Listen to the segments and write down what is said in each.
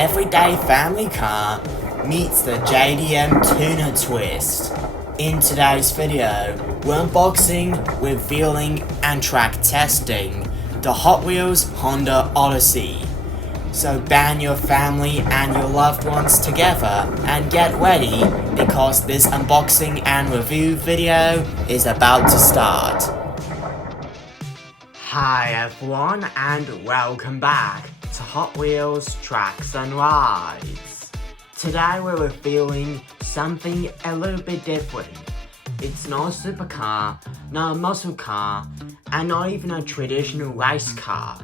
everyday family car meets the JDM tuner twist. In today's video, we're unboxing, revealing and track testing the Hot Wheels Honda Odyssey. So band your family and your loved ones together and get ready because this unboxing and review video is about to start. Hi everyone and welcome back to Hot Wheels Tracks and Rides. Today we're revealing something a little bit different. It's not a supercar, not a muscle car, and not even a traditional race car.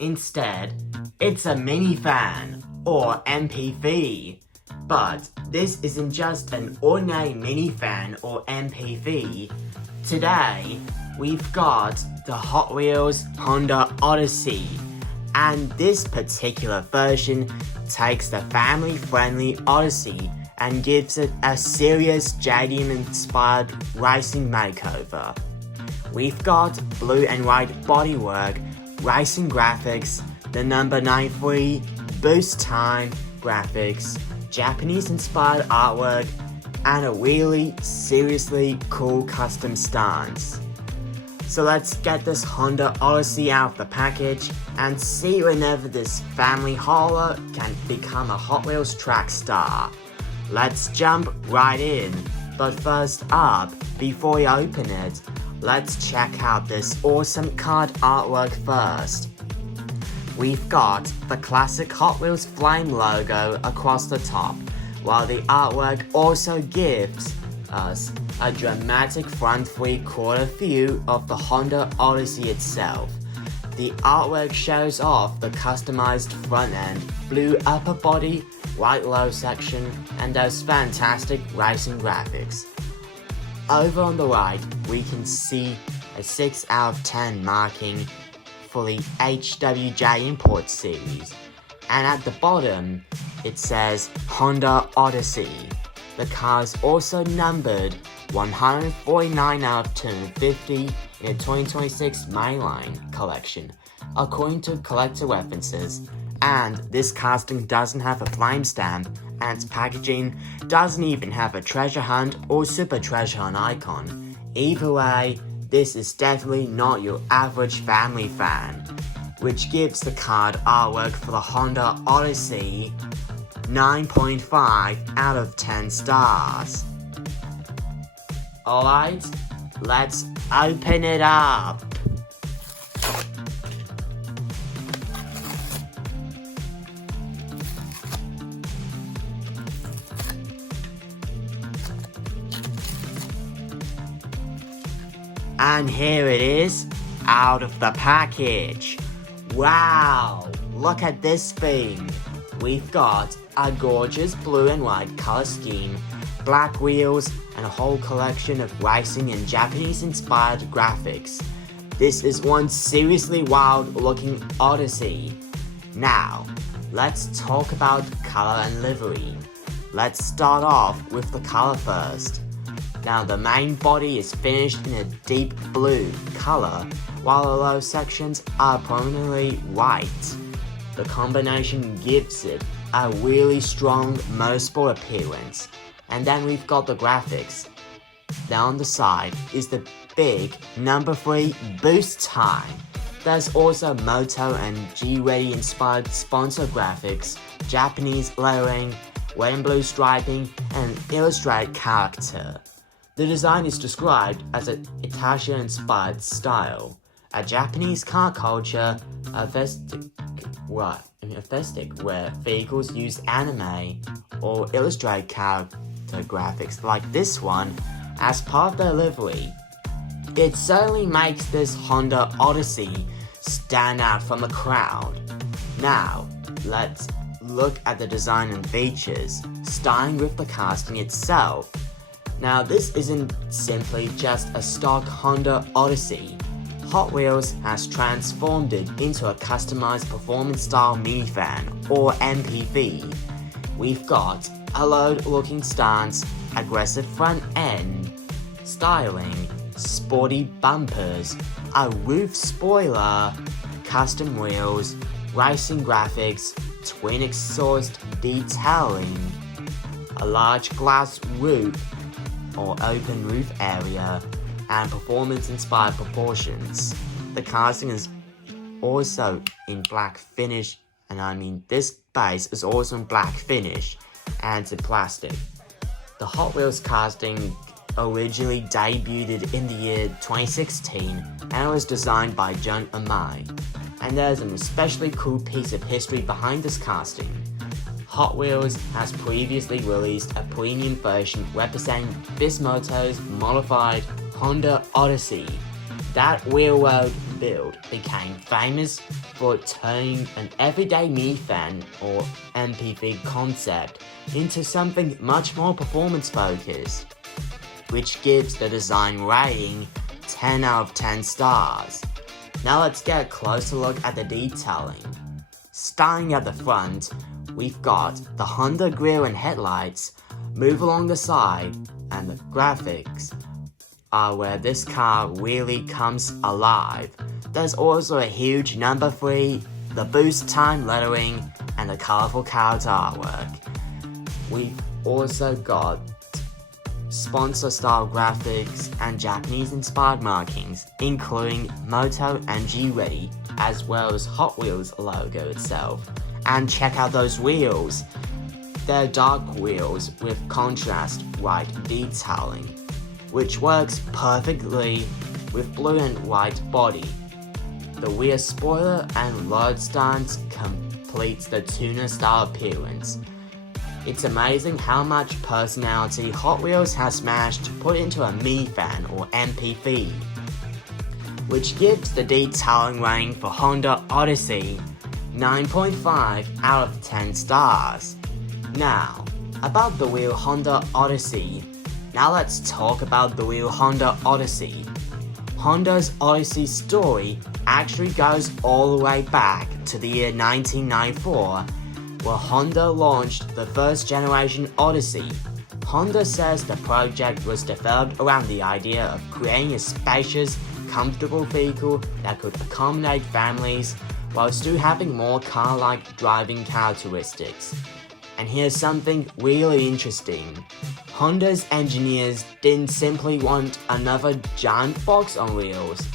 Instead, it's a minivan or MPV. But this isn't just an ordinary minivan or MPV. Today, we've got the Hot Wheels Honda Odyssey. And this particular version takes the family-friendly Odyssey and gives it a serious JDM-inspired racing makeover. We've got blue and white bodywork, racing graphics, the number 93 boost time graphics, Japanese-inspired artwork, and a really seriously cool custom stance. So let's get this Honda Odyssey out of the package and see whenever this family hauler can become a Hot Wheels track star. Let's jump right in, but first up, before we open it, let's check out this awesome card artwork first. We've got the classic Hot Wheels flame logo across the top, while the artwork also gives us a dramatic front three-quarter view of the Honda Odyssey itself. The artwork shows off the customized front end, blue upper body, white low section, and those fantastic racing graphics. Over on the right, we can see a 6 out of 10 marking for the HWJ Import series, and at the bottom, it says Honda Odyssey. The car is also numbered 149 out of 250 in the 2026 Mainline collection, according to collector references, and this casting doesn't have a flame stamp, and its packaging doesn't even have a treasure hunt or super treasure hunt icon. Either way, this is definitely not your average family fan, which gives the card artwork for the Honda Odyssey 9.5 out of 10 stars. Alright, let's open it up. And here it is, out of the package. Wow, look at this thing. We've got a gorgeous blue and white color scheme, black wheels, and a whole collection of racing and Japanese-inspired graphics. This is one seriously wild-looking Odyssey. Now, let's talk about color and livery. Let's start off with the color first. Now, the main body is finished in a deep blue color, while the low sections are prominently white. The combination gives it a really strong motorsport appearance. And then we've got the graphics. Down the side is the big number 3 boost time. There's also Moto and G-Ready inspired sponsor graphics, Japanese lettering, red and blue striping, and illustrated character. The design is described as an Italian-inspired style, a Japanese car culture, a festive where vehicles use anime or illustrated character graphics like this one as part of their livery. It certainly makes this Honda Odyssey stand out from the crowd. Now, let's look at the design and features, starting with the casting itself. Now, this isn't simply just a stock Honda Odyssey. Hot Wheels has transformed it into a customized performance-style minivan, or MPV. We've got a low-looking stance, aggressive front end, styling, sporty bumpers, a roof spoiler, custom wheels, racing graphics, twin exhaust detailing, a large glass roof or open roof area, and performance-inspired proportions. The casting is also in black finish, and I mean this base is also in black finish, and it's in plastic. The Hot Wheels casting originally debuted in the year 2016 and was designed by John Amai. And there's an especially cool piece of history behind this casting. Hot Wheels has previously released a premium version representing Bismotto's modified Honda Odyssey. That real-world build became famous for turning an everyday minivan or MPV concept into something much more performance-focused, which gives the design rating 10 out of 10 stars. Now let's get a closer look at the detailing. Starting at the front, we've got the Honda grille and headlights move along the side, and the graphics are where this car really comes alive. There's also a huge number 3, the boost time lettering, and the colorful card artwork. We've also got sponsor-style graphics and Japanese-inspired markings, including Moto and G-Ready, as well as Hot Wheels logo itself. And check out those wheels! They're dark wheels with contrast white detailing, which works perfectly with blue and white body. The rear spoiler and load stance completes the tuner-style appearance. It's amazing how much personality Hot Wheels has managed to put into a minivan or MPV, which gives the detailing rating for Honda Odyssey 9.5 out of 10 stars. Now, about the real Honda Odyssey. Now let's talk about the real Honda Odyssey. Honda's Odyssey story actually goes all the way back to the year 1994, where Honda launched the first generation Odyssey. Honda says the project was developed around the idea of creating a spacious, comfortable vehicle that could accommodate families while still having more car-like driving characteristics. And here's something really interesting. Honda's engineers didn't simply want another giant box on wheels.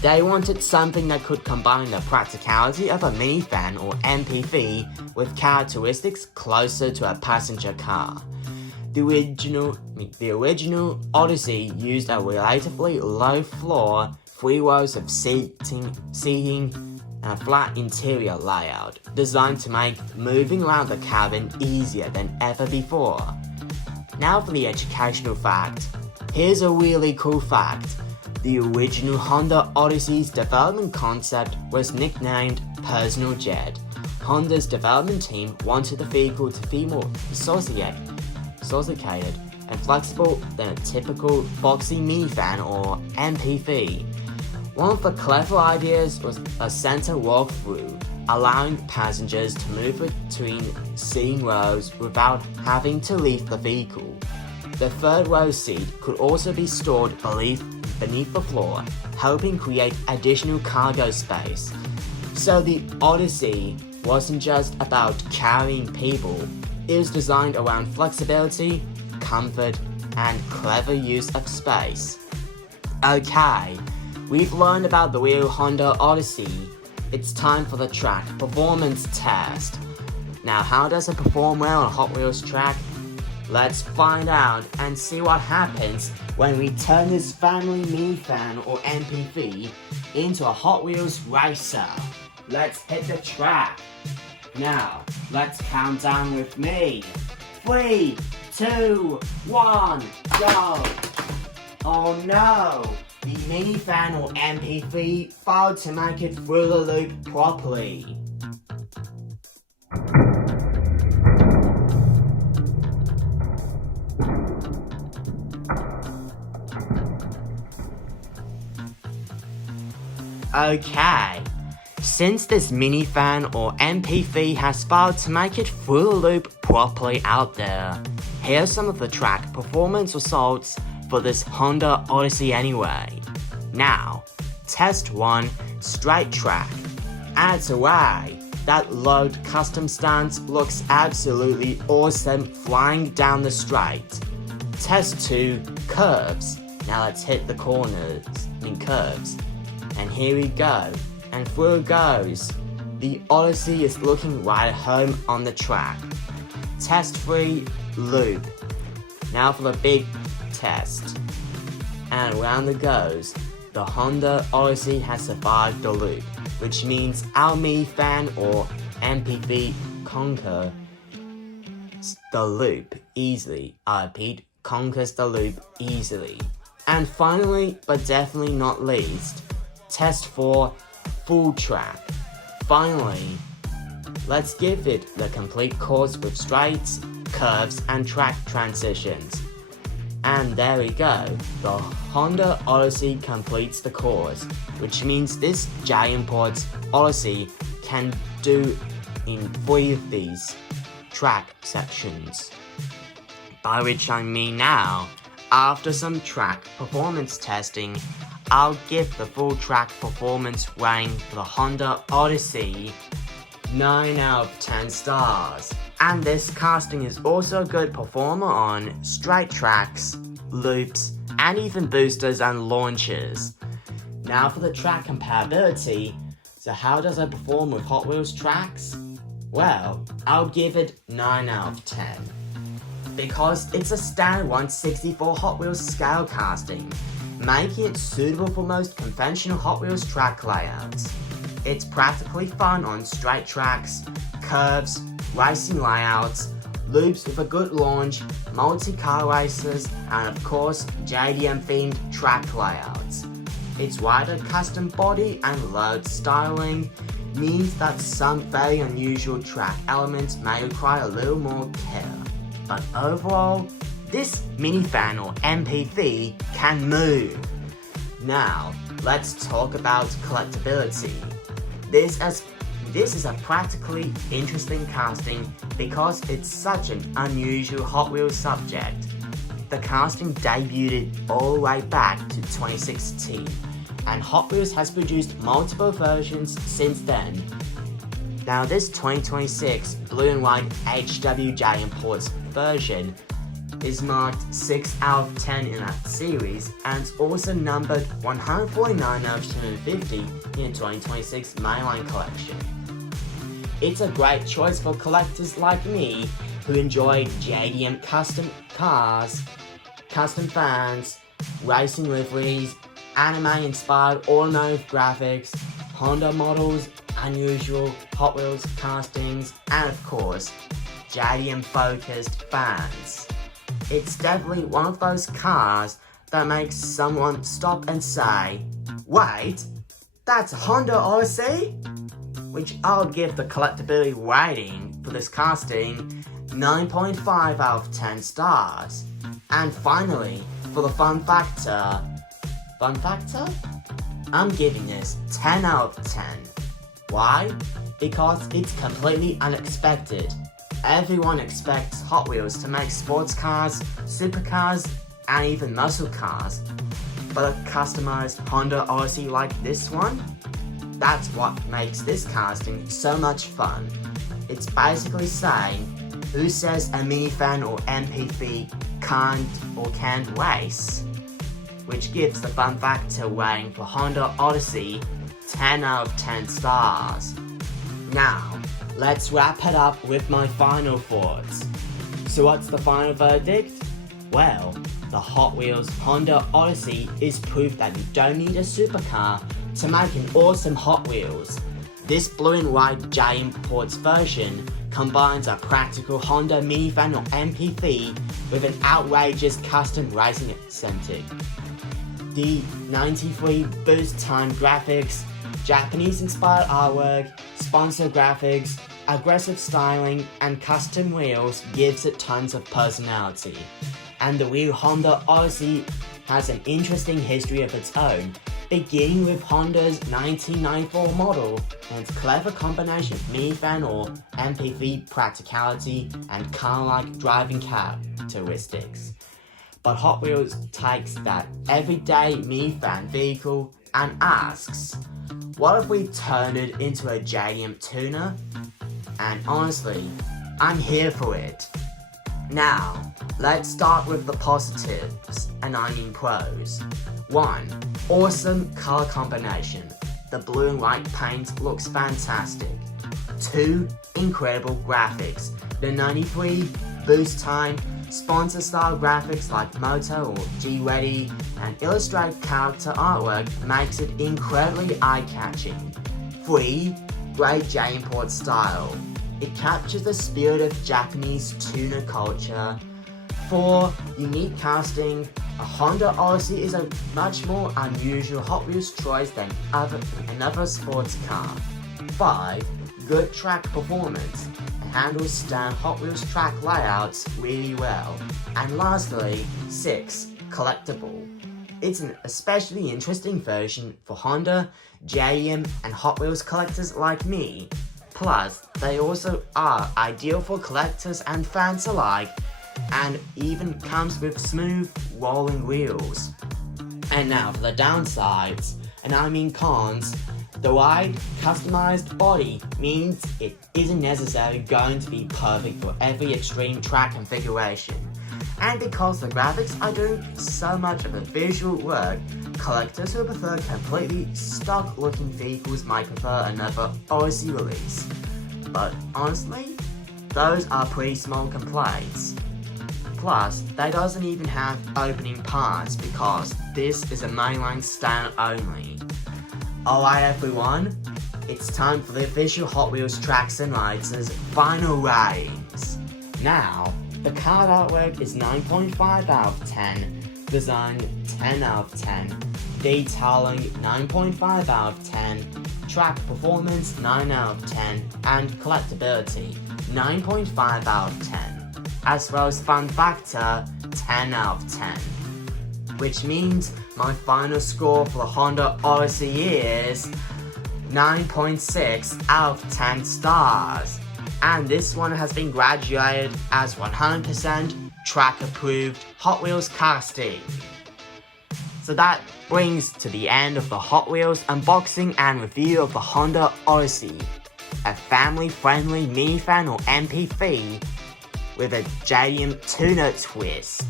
They wanted something that could combine the practicality of a minivan or MPV with characteristics closer to a passenger car. The original Odyssey used a relatively low floor, 3 rows of seating, and a flat interior layout, designed to make moving around the cabin easier than ever before. Now for the educational fact. Here's a really cool fact. The original Honda Odyssey's development concept was nicknamed Personal Jet. Honda's development team wanted the vehicle to be more sophisticated and flexible than a typical boxy minivan or MPV. One of the clever ideas was a center walkthrough, allowing passengers to move between seating rows without having to leave the vehicle. The third row seat could also be stored beneath the floor, helping create additional cargo space. So the Odyssey wasn't just about carrying people, it was designed around flexibility, comfort, and clever use of space. Okay, we've learned about the real Honda Odyssey. It's time for the track performance test. Now, how does it perform well on a Hot Wheels track? Let's find out and see what happens when we turn this family minivan or MPV into a Hot Wheels racer. Let's hit the track. Now, let's count down with me. 3, 2, 1, go! Oh no! The minivan or MPV failed to make it through the loop properly. Okay, since this minivan or MPV has failed to make it through the loop properly out there, here's some of the track performance results for this Honda Odyssey anyway. Now, test 1, straight track. And it's away. that load custom stance looks absolutely awesome flying down the straight. Test 2, curves. Now let's hit the corners, curves. And here we go, and through it goes. The Odyssey is looking right home on the track. Test 3, loop. Now for the big test. And around it goes. The Honda Odyssey has survived the loop, which means our Minivan or MPV conquers the loop easily. I repeat, conquers the loop easily. And finally, but definitely not least, test 4, full track. Finally, let's give it the complete course with straights, curves, and track transitions. And there we go, the Honda Odyssey completes the course, which means this JDM-inspired Odyssey can do in 3 of these track sections. By which I mean now, after some track performance testing, I'll give the full track performance rating for the Honda Odyssey 9 out of 10 stars. And this casting is also a good performer on straight tracks, loops, and even boosters and launches. Now for the track compatibility, so how does it perform with Hot Wheels tracks? Well, I'll give it 9 out of 10. Because it's a standard 1/64 Hot Wheels scale casting, making it suitable for most conventional Hot Wheels track layouts. It's practically fun on straight tracks, curves, racing layouts, loops with a good launch, multi-car races, and of course JDM-themed track layouts. Its wider custom body and load styling means that some very unusual track elements may require a little more care. But overall, this Minivan or MPV can move. Now, let's talk about collectibility. This is a practically interesting casting because it's such an unusual Hot Wheels subject. The casting debuted all the way back to 2016, and Hot Wheels has produced multiple versions since then. Now this 2026 blue and white HWJ Imports version is marked 6 out of 10 in that series, and it's also numbered 149 out of 250 in the 2026 mainline collection. It's a great choice for collectors like me who enjoy JDM custom cars, custom fans, racing liveries, anime-inspired automotive graphics, Honda models, unusual Hot Wheels castings, and of course, JDM-focused fans. It's definitely one of those cars that makes someone stop and say, "Wait, that's a Honda Odyssey?" Which I'll give the collectibility rating for this casting 9.5 out of 10 stars. And finally, for the fun factor, I'm giving this 10 out of 10. Why? Because it's completely unexpected. Everyone expects Hot Wheels to make sports cars, supercars, and even muscle cars. But a customized Honda Odyssey like this one? That's what makes this casting so much fun. It's basically saying, who says a Minivan or MPV can't race? Which gives the fun factor rating for Honda Odyssey 10 out of 10 stars. Now, let's wrap it up with my final thoughts. So what's the final verdict? Well, the Hot Wheels Honda Odyssey is proof that you don't need a supercar to make an awesome Hot Wheels. This blue and white JDM-inspired version combines a practical Honda Minivan or MPV with an outrageous custom racing incentive. The 93 boost time graphics, Japanese-inspired artwork, sponsor graphics, aggressive styling, and custom wheels gives it tons of personality. And the real Honda Odyssey has an interesting history of its own, beginning with Honda's 1994 model and its clever combination of minivan or MPV practicality and car-like driving characteristics. But Hot Wheels takes that everyday minivan vehicle and asks, What if we turned it into a JDM tuner? And honestly, I'm here for it. Now, let's start with the positives, and I mean pros. 1. Awesome color combination. The blue and white paint looks fantastic. 2. Incredible graphics. The 93 boost time, sponsor style graphics like Moto or G-Ready, and illustrated character artwork makes it incredibly eye-catching. 3. Great J-import style. It captures the spirit of Japanese tuner culture. 4. Unique casting. A Honda Odyssey is a much more unusual Hot Wheels choice than another sports car. 5. Good track performance. It handles standard Hot Wheels track layouts really well. And lastly, 6. Collectible. It's an especially interesting version for Honda, JDM, and Hot Wheels collectors like me. Plus, they also are ideal for collectors and fans alike, and even comes with smooth rolling wheels. And now for the downsides, and I mean cons. The wide, customized body means it isn't necessarily going to be perfect for every extreme track configuration. And because the graphics are doing so much of the visual work, collectors who prefer completely stock-looking vehicles might prefer another Odyssey release. But honestly, those are pretty small complaints. Plus, they doesn't even have opening parts because this is a mainline standard only. Alright everyone, it's time for the official Hot Wheels Tracks and Rides' final ratings. Now, the card artwork is 9.5 out of 10, design 10 out of 10, detailing 9.5 out of 10, track performance 9 out of 10, and collectability 9.5 out of 10, as well as fun factor 10 out of 10. Which means my final score for the Honda Odyssey is 9.6 out of 10 stars. And this one has been graduated as 100% track approved Hot Wheels casting. So that brings to the end of the Hot Wheels unboxing and review of the Honda Odyssey, a family-friendly minivan or MP3 with a JDM tuner twist.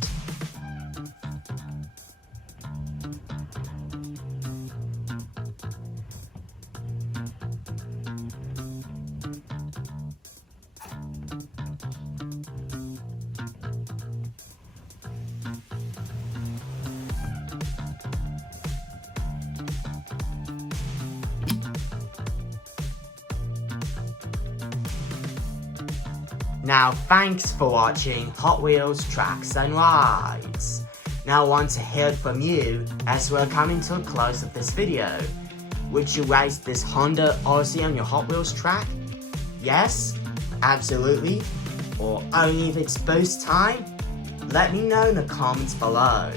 Now thanks for watching Hot Wheels Tracks and Rides. Now I want to hear it from you as we're coming to a close of this video. Would you race this Honda Odyssey on your Hot Wheels track? Yes? Absolutely? Or only if it's boost time? Let me know in the comments below.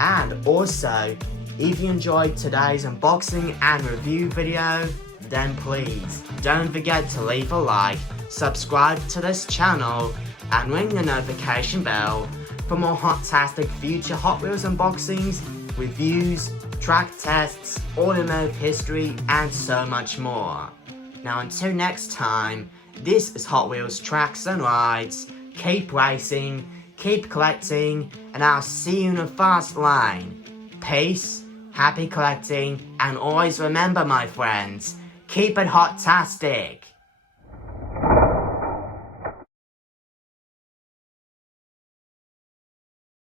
And also, if you enjoyed today's unboxing and review video, then please don't forget to leave a like, subscribe to this channel, and ring the notification bell for more hot-tastic future Hot Wheels unboxings, reviews, track tests, automotive history, and so much more. Now until next time, this is Hot Wheels Tracks and Rides. Keep racing, keep collecting, and I'll see you in the fast lane. Peace, happy collecting, and always remember my friends, keep it hot-tastic.